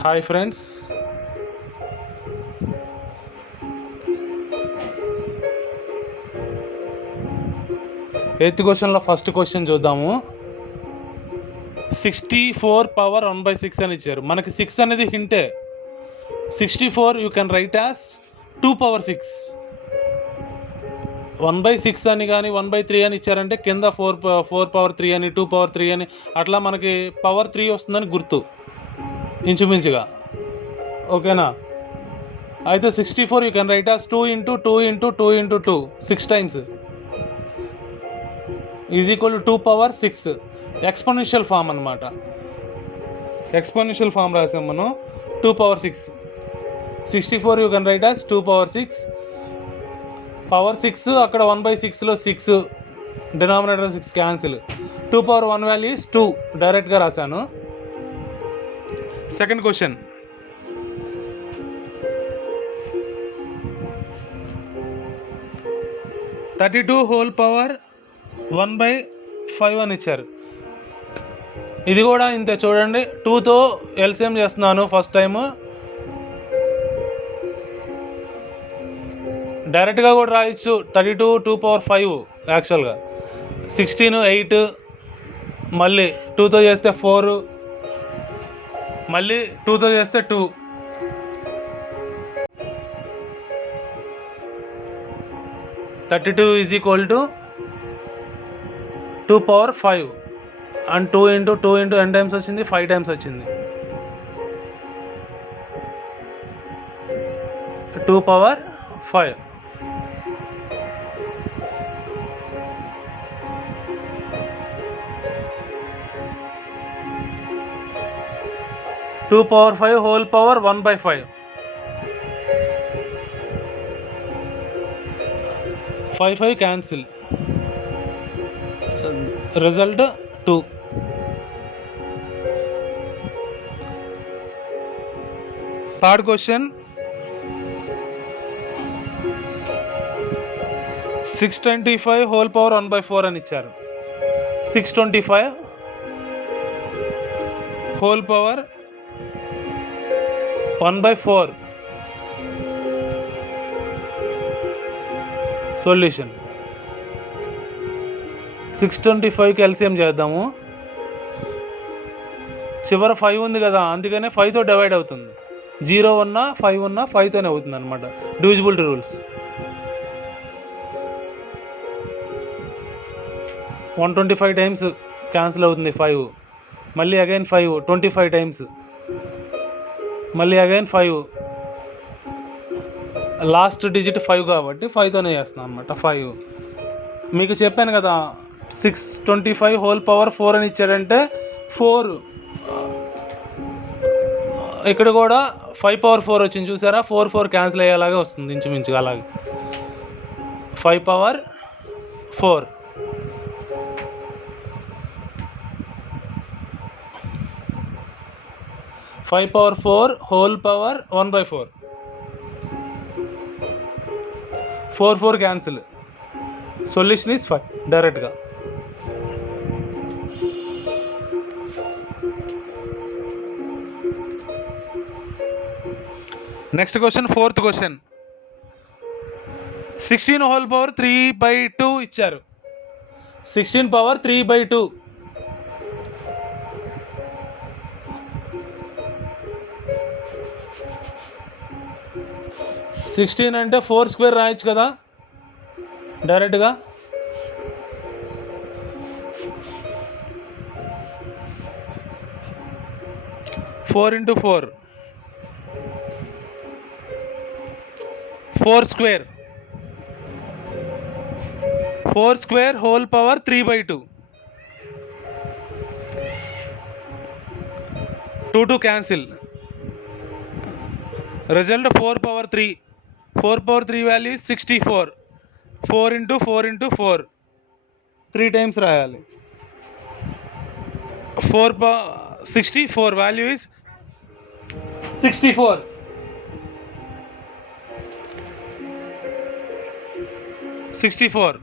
Hi friends, eighth క్వశ్చన్లో first question చూద్దాము. 64 పవర్ 1/6 అని ఇచ్చారు. మనకి 6 అనేది హింటే. 64 you can write as 2 power 6. 1/6 అని కానీ 1/3 అని ఇచ్చారంటే కింద 4 పవర్ 3 అని 2 పవర్ 3 అని అట్లా మనకి పవర్ 3 వస్తుందని గుర్తు ఇంచుమించుగా. ఓకేనా? అయితే 64 you can write as 2 into 2 into 2 into 2 6 times is equal to 2 power 6. Exponential form అనమాట. ఎక్స్పోనెన్షియల్ ఫామ్ రాసాం మనం. 2 power 6. 64 you can write as 2 power 6. Power 6 అక్కడ 1/6లో 6, denominator 6 cancel. 2 power 1 value is 2 డైరెక్ట్గా రాశాను. Second question. (32 హోల్ పవర్ 1/5 అని ఇచ్చారు. ఇది కూడా ఇంతే చూడండి. 2తో ఎల్సిఎం చేస్తున్నాను ఫస్ట్ టైము. డైరెక్ట్గా కూడా రాయొచ్చు. 32 2 పవర్ 5 యాక్చువల్గా. 16 8, మళ్ళీ 2తో చేస్తే 4, మళ్ళీ 2తో చేస్తే 2. 32 is equal to 2 power 5 and 2 into 2 into n times వచ్చింది? 5 టైమ్స్ వచ్చింది. 2 power 5. Two power 5 whole power 1/5. 5 cancel. Result 2. Third question. 625 whole power 1/4 అని ఇచ్చారు. 625 హోల్ పవర్ 1/4. సొల్యూషన్. 625కి ఎల్సిఎం చేద్దాము. చివర 5 ఉంది కదా, అందుకనే 5తో డివైడ్ అవుతుంది. 0 ఉన్నా 5 ఉన్నా 5తోనే అవుతుంది అనమాట. Divisibility rules. 125 టైమ్స్ క్యాన్సిల్ అవుతుంది 5. మళ్ళీ అగైన్ 5 25 టైమ్స్, మళ్ళీ అగైన్ 5. లాస్ట్ డిజిట్ 5 కాబట్టి 5తోనే చేస్తున్నాను అనమాట. 5 మీకు చెప్పాను కదా. 625 హోల్ పవర్ 4 అని ఇచ్చాడంటే 4. ఇక్కడ కూడా 5 పవర్ 4 వచ్చింది చూసారా? 4 క్యాన్సిల్ అయ్యేలాగే వస్తుంది ఇంచుమించుగా. అలాగే 5 పవర్ 4. 5 పవర్ 4 whole power 1/4. 4 cancel. Solution is 5 డైరెక్ట్గా. Next question, fourth question. 16 whole power 3/2 ఇచ్చారు. 16 పవర్ 3/2. 16 అంటే 4 స్క్వేర్ రాయొచ్చు కదా డైరెక్ట్గా. 4 ఇంటూ 4, 4 స్క్వేర్. 4 square whole power 3/2. 2 cancel. Result 4 పవర్ 3. 4 పవర్ 3 వాల్యూ 64. 4 ఇంటూ 4 ఇంటూ 4 3 టైమ్స్ రాయాలి. 64 value is 64. 64.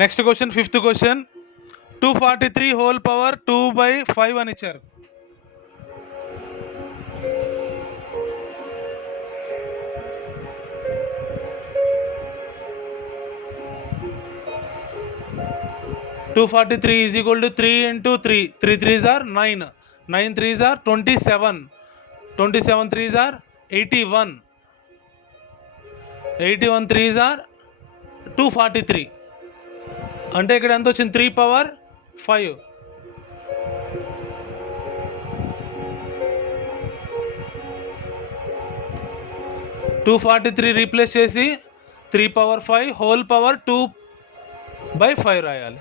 Next question, 5th question. 243 whole power 2/5 అని ఇచ్చారు. (243 is equal to 3 into 3. 3 3s are 9. 9 3s are 27. 27 3s are 81. 81 3s are 243. అంటే ఇక్కడ ఎంత వచ్చింది? 3/5. 243 రీప్లేస్ చేసి 3/5 హోల్ పవర్ 2/5 రాయాలి.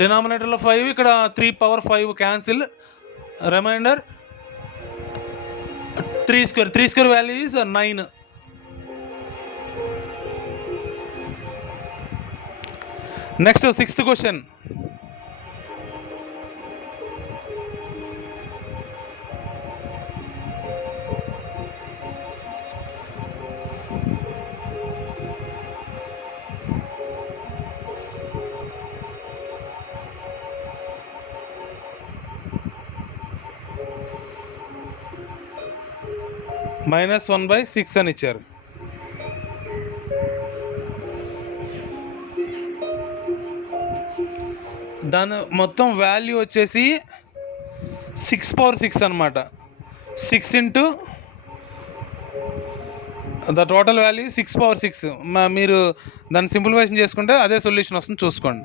డినామినేటర్లో 5, ఇక్కడ 3/5 cancel. Remainder 3 square. 3 square value is 9. Next 6th question. -1/6 అని ఇచ్చారు. దాని మొత్తం వాల్యూ వచ్చేసి 6/6 అనమాట. 6 ఇంటూ ద టోటల్ వాల్యూ 6/6. మీరు దాన్ని సింప్లిఫికేషన్ చేసుకుంటే అదే సొల్యూషన్ వస్తుంది, చూసుకోండి.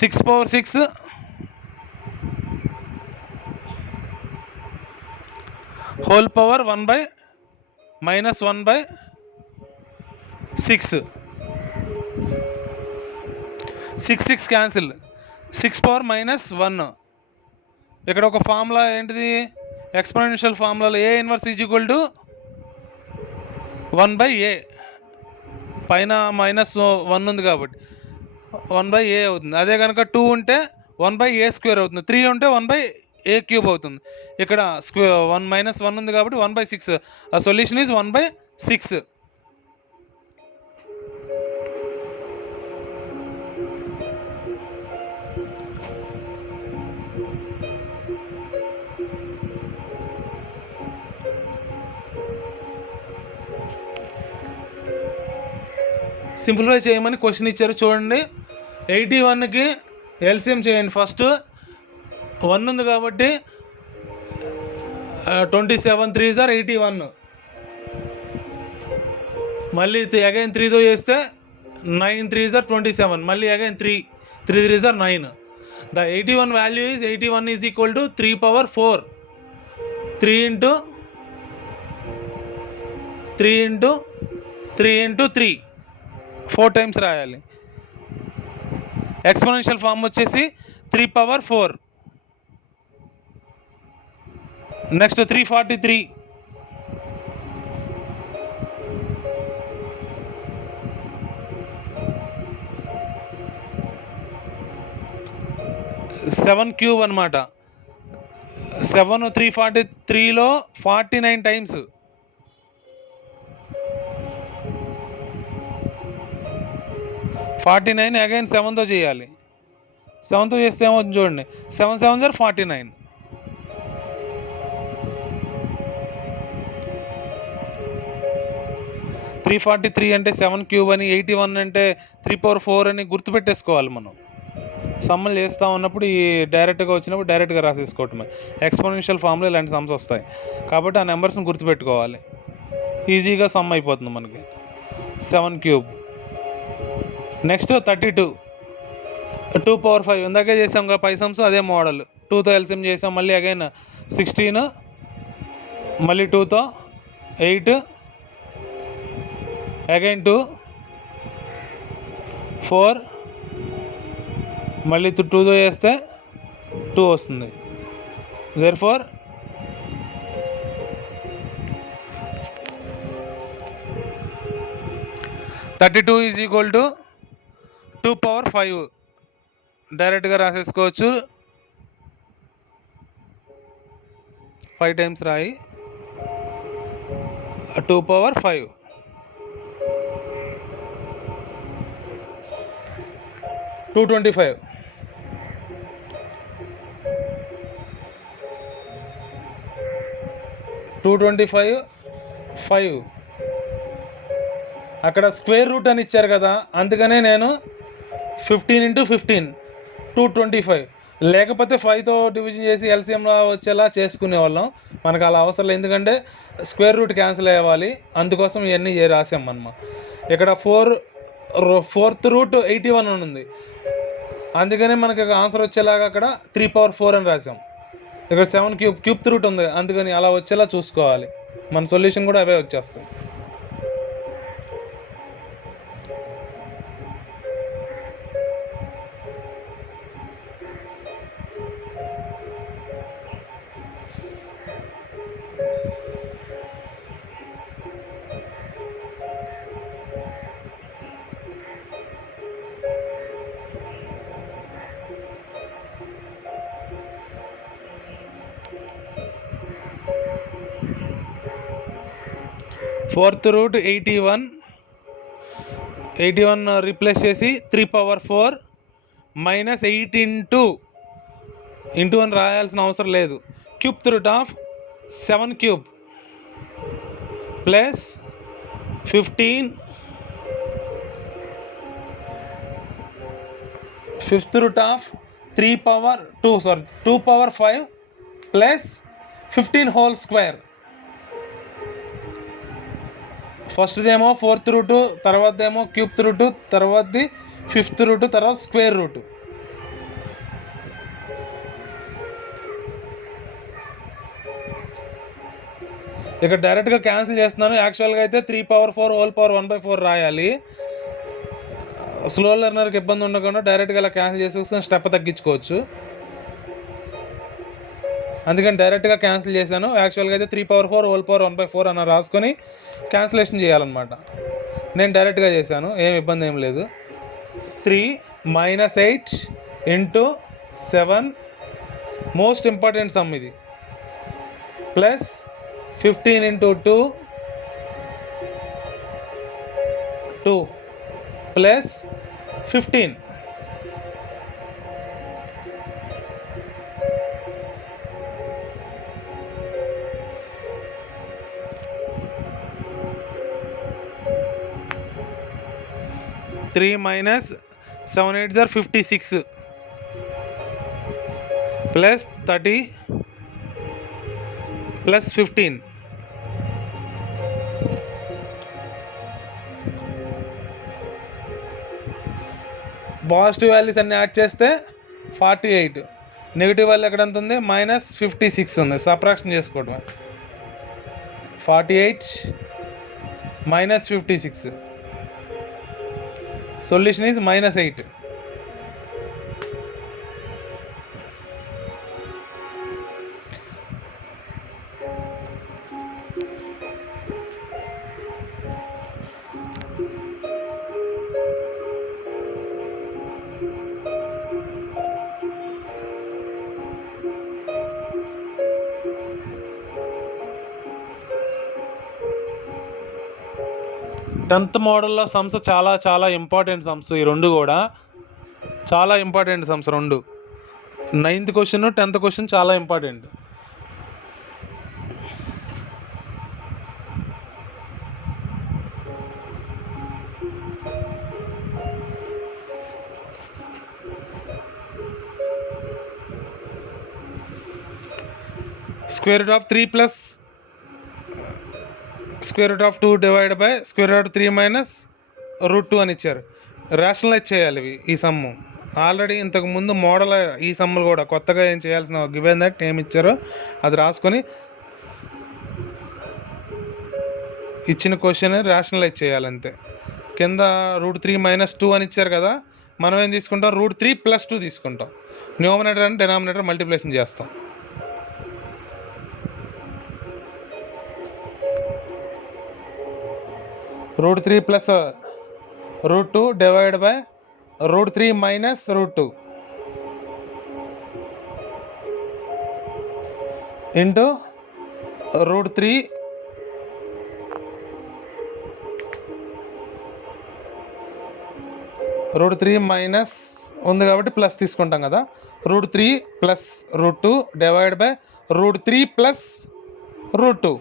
6/6 హోల్ పవర్ -1/6. 6 క్యాన్సిల్. 6/-1. ఇక్కడ ఒక ఫార్ములా ఏంటిది? ఎక్స్పోనెన్షియల్ ఫార్ములాలో A inverse is equal to 1/A. పైన -1 ఉంది కాబట్టి 1/A అవుతుంది. అదే కనుక 2 ఉంటే 1/A² అవుతుంది. 3 ఉంటే 1/A³ అవుతుంది. ఇక్కడ -1 ఉంది కాబట్టి 1/6. ఆ సొల్యూషన్ ఈజ్ 1/6. సింప్లిఫై చేయమని క్వశ్చన్ ఇచ్చారు, చూడండి. 81కి ఎల్సిఎం చేయండి. ఫస్ట్ 1 ఉంది కాబట్టి 27 3s are 81. మళ్ళీ అగైన్ 3తో చేస్తే 9 3s are 27. మళ్ళీ అగైన్ 3 3s are 9. ద 81 value is 81 is equal to 3/4. 3 into 3 into 3 into 3 4 టైమ్స్ రాయాలి. ఎక్స్పోనెన్షియల్ ఫామ్ వచ్చేసి 3/4. నెక్స్ట్ 343. 7³ అనమాట. 7 343లో 49 టైమ్స్. 49 అగైన్ 7తో చేయాలి. 7తో చేస్తే ఏమవుతుంది చూడండి. 7 7s are 49. (343) అంటే 7³ అని, 81 అంటే 3/4 అని గుర్తుపెట్టేసుకోవాలి మనం. సమ్మలు చేస్తూ ఉన్నప్పుడు ఈ డైరెక్ట్గా వచ్చినప్పుడు డైరెక్ట్గా రాసేసుకోవటమే. ఎక్స్పోనెన్షియల్ ఫామ్లో ఇలాంటి సమ్స్ వస్తాయి కాబట్టి ఆ నెంబర్స్ని గుర్తుపెట్టుకోవాలి. ఈజీగా సమ్ అయిపోతుంది మనకి. 7³ నెక్స్ట్ 32. 2/5 ఇందాకే చేసాం కదా 5 సమ్స్, అదే మోడల్. 2తో ఎల్సిఎం చేసాం. మళ్ళీ అగైన్ 16, మళ్ళీ 2తో 8, అగైన్ 2 4, మళ్ళీ 2తో చేస్తే 2 వస్తుంది. దేర్ఫోర్ 32 ఈజ్ ఈక్వల్ టు 2/5. డైరెక్ట్గా రాసేసుకోవచ్చు. 5 టైమ్స్ రాయి 2/5. 225. అక్కడ స్క్వేర్ రూట్ అని ఇచ్చారు కదా, అందుకనే నేను 15 × 15 225. లేకపోతే 5తో డివిజన్ చేసి ఎల్సిఎంలో వచ్చేలా చేసుకునేవాళ్ళం. మనకు అలా అవసరం లేదు, ఎందుకంటే స్క్వేర్ రూట్ క్యాన్సిల్ అవ్వాలి, అందుకోసం ఇవన్నీ రాసాం మనం. ఇక్కడ 4th రూట్ 81 ఉంది, అందుకనే మనకి ఆన్సర్ వచ్చేలాగా అక్కడ 3/4 అని రాసాం. ఇక్కడ 7³ క్యూబ్త్ రూట్ ఉంది, అందుకని అలా వచ్చేలా చూసుకోవాలి. మన సొల్యూషన్ కూడా అవే వచ్చేస్తాయి. ఫోర్త్ రూట్ 81 రీప్లేస్ చేసి 3/4 -8 ఇంటూ 1 రాయాల్సిన అవసరం లేదు. Cube root of 7³ plus 15 5th root of 2/5 plus 15 whole square. ఫస్ట్దేమో 4th రూటు, తర్వాతదేమో క్యూబ్త్ రూటు, తర్వాతది 5th రూటు, తర్వాత స్క్వేర్ రూటు. ఇక్కడ డైరెక్ట్గా క్యాన్సిల్ చేస్తున్నాను. యాక్చువల్గా అయితే 3/4 హోల్ పవర్ 1/4 రాయాలి. స్లో లెర్నర్కి ఇబ్బంది ఉండకుండా డైరెక్ట్గా ఇలా క్యాన్సిల్ చేసేసుకొని స్టెప్ తగ్గించుకోవచ్చు. అందుకని డైరెక్ట్గా క్యాన్సిల్ చేశాను. యాక్చువల్గా అయితే 3/4 హోల్ పవర్ 1/4 అన్న రాసుకొని క్యాన్సిలేషన్ చేయాలన్నమాట. నేను డైరెక్ట్గా చేశాను, ఏం ఇబ్బంది ఏం లేదు. 3 - 8 × 7 మోస్ట్ ఇంపార్టెంట్ సమ్ ఇది, ప్లస్ 15 × 2 ప్లస్ 15. -3 - 7 8 are 56 plus 30 plus 15. పాజిటివ్ వాల్యూస్ అన్ని యాడ్ చేస్తే 48, నెగిటివ్ వాల్యూ ఎక్కడ ఎంత ఉంది, -56 ఉంది. సబ్ట్రాక్షన్ చేసుకోవటమే. 48 - 56. Solution is -8. టెన్త్ మోడల్లో సమ్స్ చాలా ఇంపార్టెంట్ సమ్స్. ఈ రెండు కూడా చాలా ఇంపార్టెంట్ సమ్స్ రెండు. 9th క్వశ్చన్ 10th క్వశ్చన్ చాలా important. Square root of 3 plus square root of 2 divide by square root 3 minus root 2 అని ఇచ్చారు. రేషనలైజ్ చేయాలి ఈ సమ్ము. ఆల్రెడీ ఇంతకుముందు మోడల్ ఈ సమ్ములు కూడా కొత్తగా ఏం చేయాల్సిన గివెన్ దట్ ఏమి ఇచ్చారో అది రాసుకొని ఇచ్చిన క్వశ్చన్ రేషనలైజ్ చేయాలంతే. కింద √3 - 2 అని ఇచ్చారు కదా, మనం ఏం తీసుకుంటాం, √3 + 2 తీసుకుంటాం. న్యూమరేటర్ అండ్ డినామినేటర్ మల్టిప్లికేషన్ చేస్తాం. √3 + √2 డివైడ్ బై √3 - √2 ఇంటూ √3 - ఉంది కాబట్టి ప్లస్ తీసుకుంటాం కదా. √3 ప్లస్ √2 డివైడ్ బై √3 ప్లస్ √2.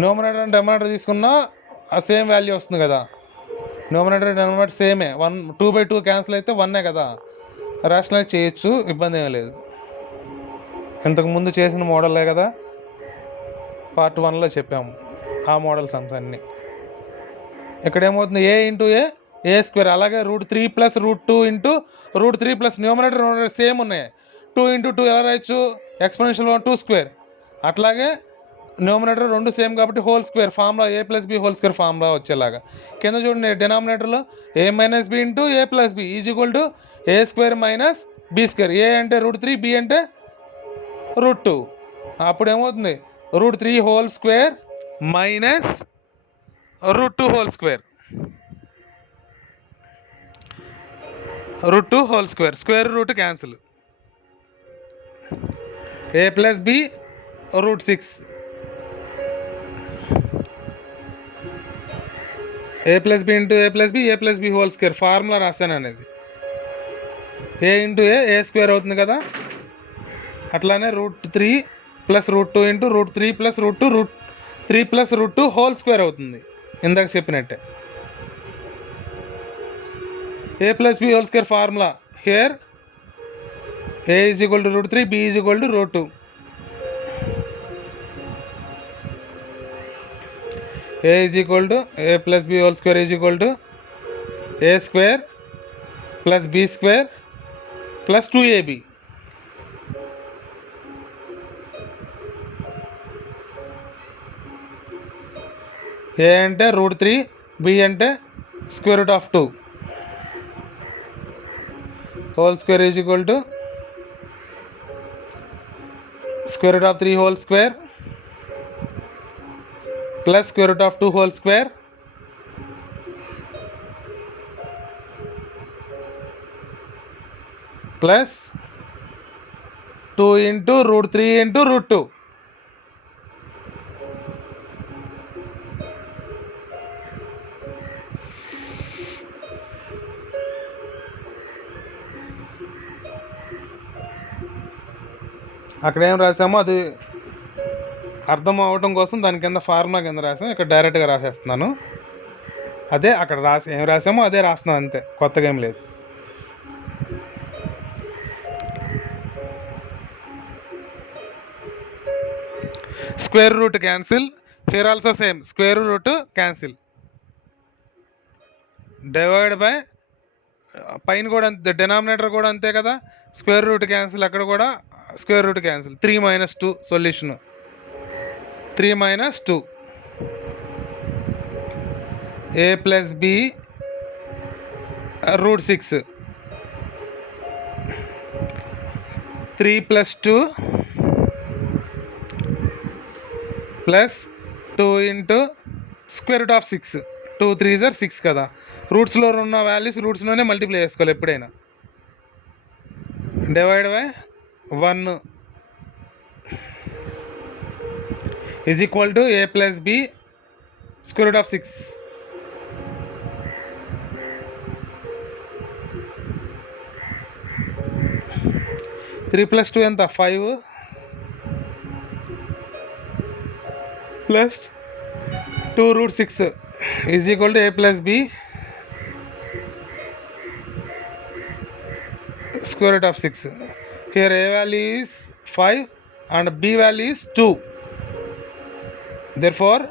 న్యూమరేటర్ అండ్ డినామినేటర్ తీసుకున్నా సేమ్ వాల్యూ వస్తుంది కదా. న్యూమరేటర్ డినామినేటర్ సేమే. 2/2 క్యాన్సిల్ అయితే 1 కదా. రేషనలైజ్ చేయొచ్చు, ఇబ్బంది ఏమీ లేదు. ఇంతకుముందు చేసిన మోడలే కదా, పార్ట్ 1లో చెప్పాము ఆ మోడల్ సమ్స్ అన్నీ. ఇక్కడ ఏమవుతుంది, a ఇంటూ ఏ స్క్వేర్. అలాగే √3 ప్లస్ √2 ఇంటూ √3 ప్లస్ న్యూమరేటర్ సేమ్ ఉన్నాయి. 2 ఇంటూ 2 ఎలా రాయొచ్చు, ఎక్స్పోనెన్షియల్ 2 స్క్వేర్. అట్లాగే న్యూమరేటర్ రెండు సేమ్ కాబట్టి whole square formula a plus b whole square formula వచ్చేలాగా. కింద చూడండి డినామినేటర్లో a minus b into a plus b is equal to a square minus b square. a అంటే √3, b అంటే √2. అప్పుడు ఏమవుతుంది, √3 whole square minus √2 whole square. √2 whole square, square root cancel. a plus b √6. a plus b into a plus b whole square formula రాశాను అనేది. a into ఏ స్క్వేర్ అవుతుంది కదా. అట్లానే √3 ప్లస్ √2 ఇంటూ √3 ప్లస్ √2 √3 ప్లస్ √2 whole square అవుతుంది ఇందాక చెప్పినట్టే. a plus b whole square formula here a is equal to √3, b is equal to √2. a is equal to a plus b whole square is equal to a square plus b square plus 2ab. a అంటే √3, b అంటే square root of 2 whole square is equal to square root of 3 whole square plus square root of 2 whole square plus 2 ఇంటూ √3 ఇంటూ √2. అక్కడ ఏం రాసామో అది అర్థం అవ్వటం కోసం దాని కింద ఫార్ములా కింద రాసాం. ఇక్కడ డైరెక్ట్గా రాసేస్తున్నాను. అదే అక్కడ ఏం రాసామో అదే రాస్తున్నాను, అంతే, కొత్తగా ఏం లేదు. Square root cancel. Here also same, square root cancel. Divide by పైన కూడా అంతే, డినామినేటర్ కూడా అంతే కదా. స్క్వేర్ రూట్ క్యాన్సిల్, అక్కడ కూడా స్క్వేర్ రూట్ క్యాన్సిల్. 3 - 2 సొల్యూషను. 3 - 2 a ప్లస్ b √6. 3 + 2 ప్లస్ 2 ఇంటూ స్క్వేర్ రూట్ ఆఫ్ 6. 2 × 3 = 6 కదా. రూట్స్లో ఉన్న వాల్యూస్ రూట్స్లోనే మల్టిప్లై చేసుకోవాలి ఎప్పుడైనా. Divide by 1 is equal to a plus b square root of 6. 3 + 2 ఎంత, 5 ప్లస్ 2 √6 is equal to a plus b square root of 6. Here a value is 5 and b value is 2. Therefore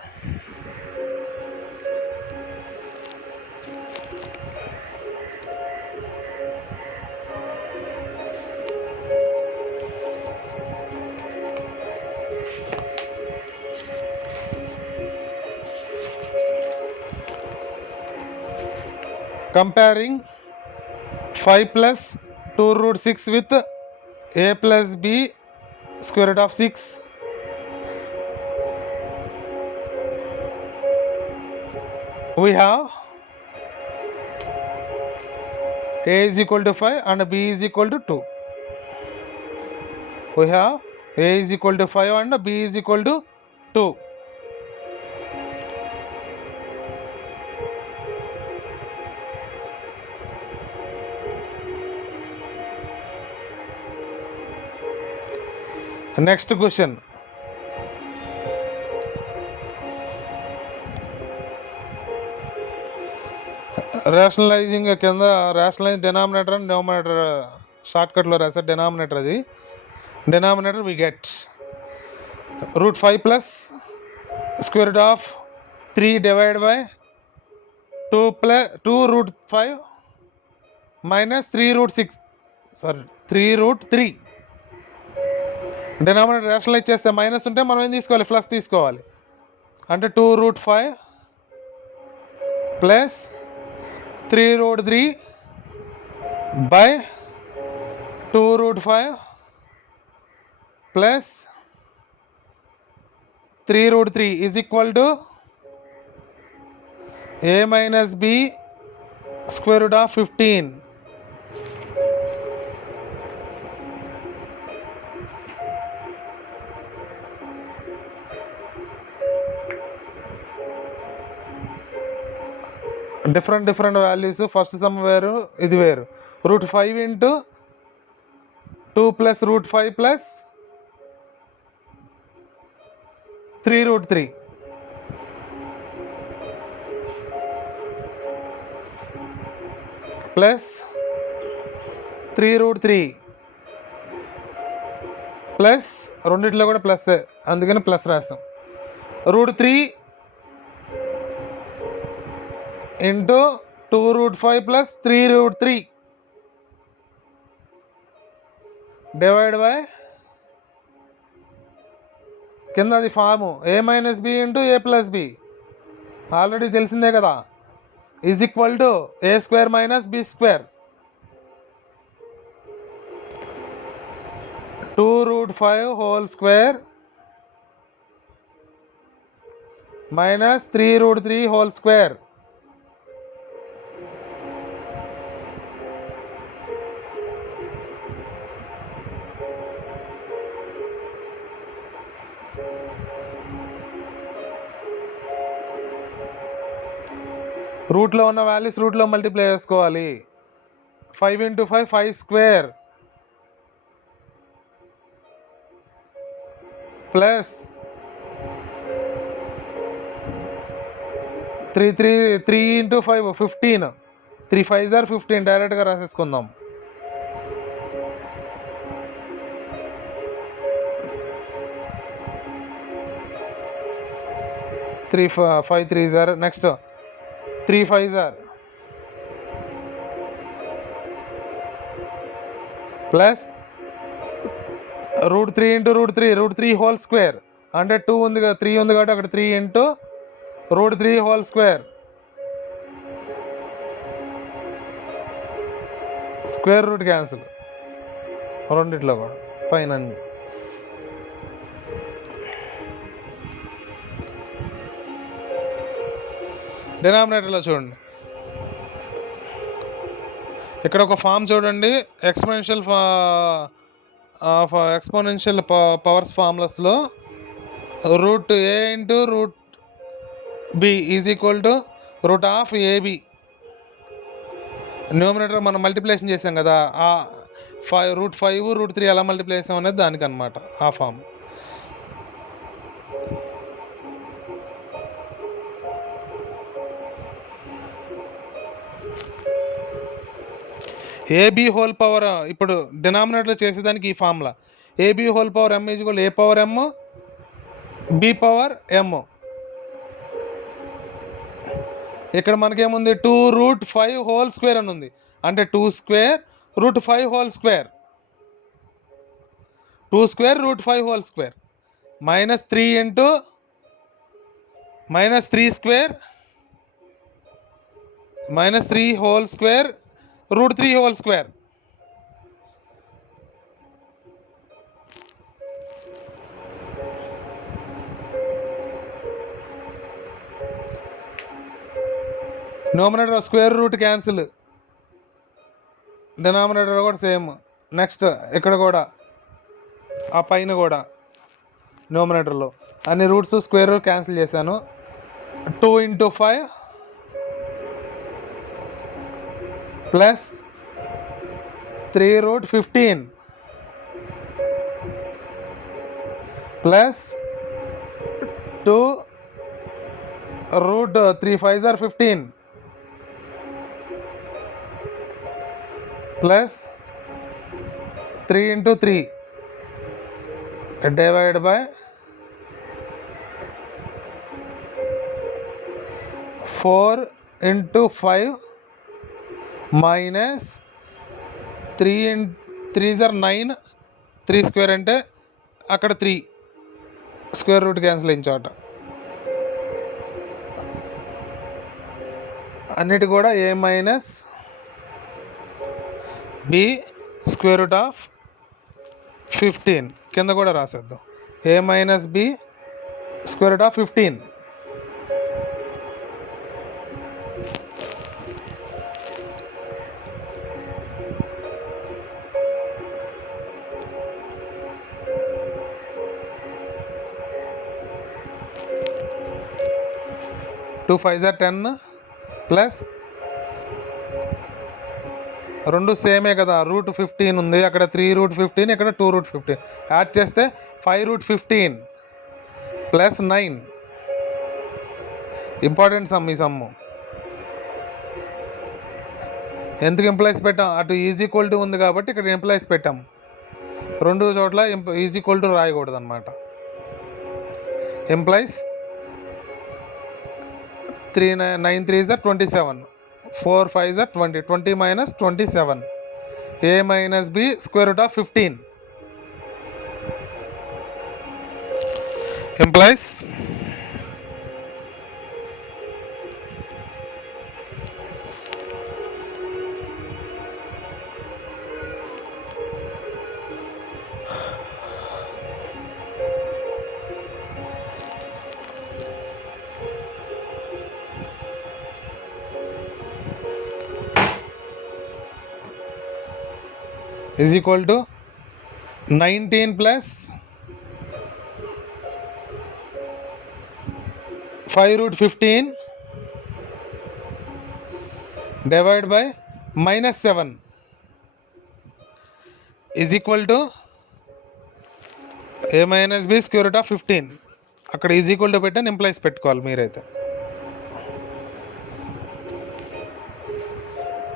comparing 5 plus 2 √6 with a plus b square root of 6, we have a is equal to 5 and b is equal to 2. We have a is equal to 5 and b is equal to 2. Next question, rationalising కింద rationalise denominator and numerator షార్ట్కట్లో రాశారు. Denominator అది denominator we get √5 plus square root of 3 divide by 2 √5 minus 3√3. Denominator rationalise చేస్తే minus ఉంటే మనం ఏం తీసుకోవాలి, plus తీసుకోవాలి. అంటే 2√5 plus 3√3 by 2√5 plus 3√3 is equal to a minus b square root of 15. Different values. First sum వేరు, ఇది వేరు. √5 ఇంటూ 2 ప్లస్ √5 ప్లస్ 3√3 ప్లస్ 3√3 ప్లస్ రెండిట్లో కూడా ప్లస్, అందుకని ప్లస్ రాస్తాం. √3 ఇంటూ 2√5 ప్లస్ 3√3 డివైడ్ బై కింద అది form a minus b into a plus b, already తెలిసిందే కదా, is equal to a² minus b². 2√5 whole square minus 3√3 whole square. రూట్లో ఉన్న వాల్యూస్ రూట్లో మల్టిప్లై చేసుకోవాలి. 5 ఇంటూ 5 5² ప్లస్ 3 ఇంటూ 5 15. 3 5s are 15 డైరెక్ట్గా రాసేసుకుందాం. 3 5 3s are next 3 5s are plus √3 ఇంటూ √3 హోల్ స్క్వేర్. అంటే 2 ఉంది కదా, 3 ఉంది కాబట్టి అక్కడ 3 ఇంటూ √3 whole square. Square root cancel రెండిట్లో కూడా పైన అన్ని. డినామినేటర్లో చూడండి, ఇక్కడ ఒక ఫామ్ చూడండి, ఎక్స్పోనెన్షియల్ పవర్స్ ఫార్ములాస్లో √a into √b is equal to √ab. Numerator మనం మల్టిప్లికేషన్ చేసాం కదా, ఆ √5 √3 ఎలా మల్టిప్లై చేసాం అనేది దానికి అనమాట ఆ ఫామ్. ఏబీ హోల్ పవర్ ఇప్పుడు డినామినేటర్లో చేసేదానికి ఈ formula AB whole power m is equal a power m b power m. ఇక్కడ మనకేముంది 2√5 హోల్ స్క్వేర్ అని ఉంది, అంటే 2² √5 whole square, 2² √5 whole square minus 3 ఇంటూ -3 whole square √3 whole square. Numerator square root cancel, denominator కూడా సేమ్. నెక్స్ట్ ఇక్కడ కూడా ఆ పైన కూడా న్యూమరేటర్లో అన్ని రూట్స్ స్క్వేర్ రూట్ క్యాన్సిల్ చేశాను. 2 into 5 plus 3√15 plus 2 root 3 5s are 15 plus 3 into 3 divided by 4 into 5 minus 3s are 9 3 స్క్వేర్ అంటే అక్కడ 3 స్క్వేర్ రూట్ క్యాన్సిల్ అయిన చోట అన్నిటి కూడా a minus b square root of 15 కింద కూడా రాసేద్దాం a minus b square root of 15. Two 5s are 10 ప్లస్ రెండు సేమే కదా రూట్ 15 ఉంది అక్కడ 3 రూట్ 15 ఇక్కడ 2 రూట్ 15 యాడ్ చేస్తే 5 రూట్ 15 ప్లస్ 9. ఇంపార్టెంట్ సమ్ ఈ సమ్ము ఎందుకు ఎంప్లాయీస్ పెట్టాం అటు ఈజ్ ఈక్వల్ టు ఉంది కాబట్టి ఇక్కడ ఎంప్లాయీస్ పెట్టాం రెండు చోట్ల ఈజ్ ఈక్వల్ టు రాయకూడదు అనమాట. ఎంప్లాయీస్ 9 3s are 27 4 5s are 20 20 minus 27 a minus b square root of 15 implies is equal to 19 plus 5 root 15 divided by minus 7 is equal to a minus b square root of 15. అక్కడ is equal to పెట్టాను ఎంప్లాయీస్ పెట్టుకోవాలి మీరైతే.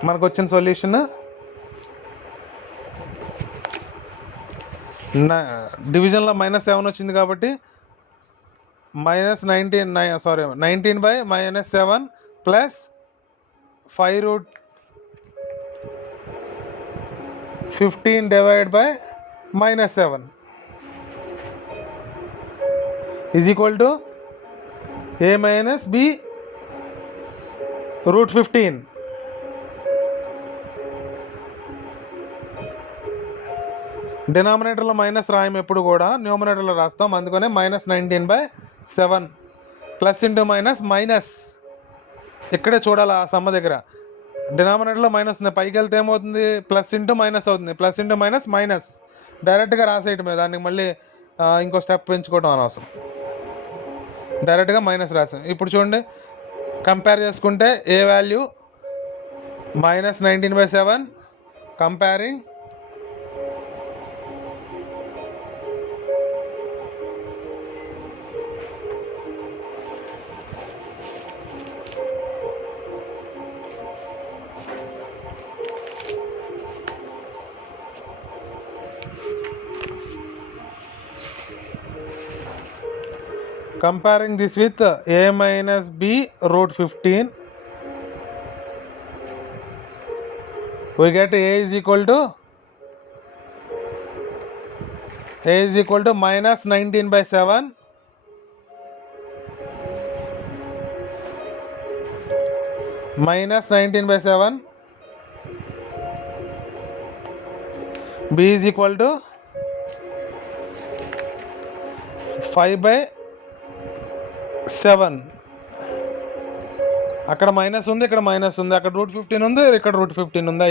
మనకు వచ్చిన సొల్యూషన్ డివిజన్లో -7 వచ్చింది కాబట్టి -19/-7 plus 5 root 15 divide by -7 is equal to a minus b root 15. డినామినేటర్లో మైనస్ రాయం ఎప్పుడు కూడా న్యూమరేటర్లో రాస్తాం అందుకనే -19/7 ప్లస్ ఇంటూ మైనస్ ఇక్కడే చూడాలి ఆ సమ్మ దగ్గర డినామినేటర్లో మైనస్ ఉంది పైకి వెళ్తే ఏమవుతుంది ప్లస్ ఇంటూ మైనస్ అవుతుంది ప్లస్ ఇంటూ మైనస్ డైరెక్ట్గా రాసేయటమే దానికి మళ్ళీ ఇంకో స్టెప్ పెంచుకోవడం అనవసరం డైరెక్ట్గా మైనస్ రాసాం. ఇప్పుడు చూడండి కంపేర్ చేసుకుంటే ఏ value -19/7 comparing comparing this with a minus b root 15 we get a is equal to -19/7 -19/7 b is equal to 5/7 అక్కడ మైనస్ ఉంది ఇక్కడ మైనస్ ఉంది అక్కడ రూట్ 15 ఉంది ఇక్కడ రూట్ 15 ఉంది.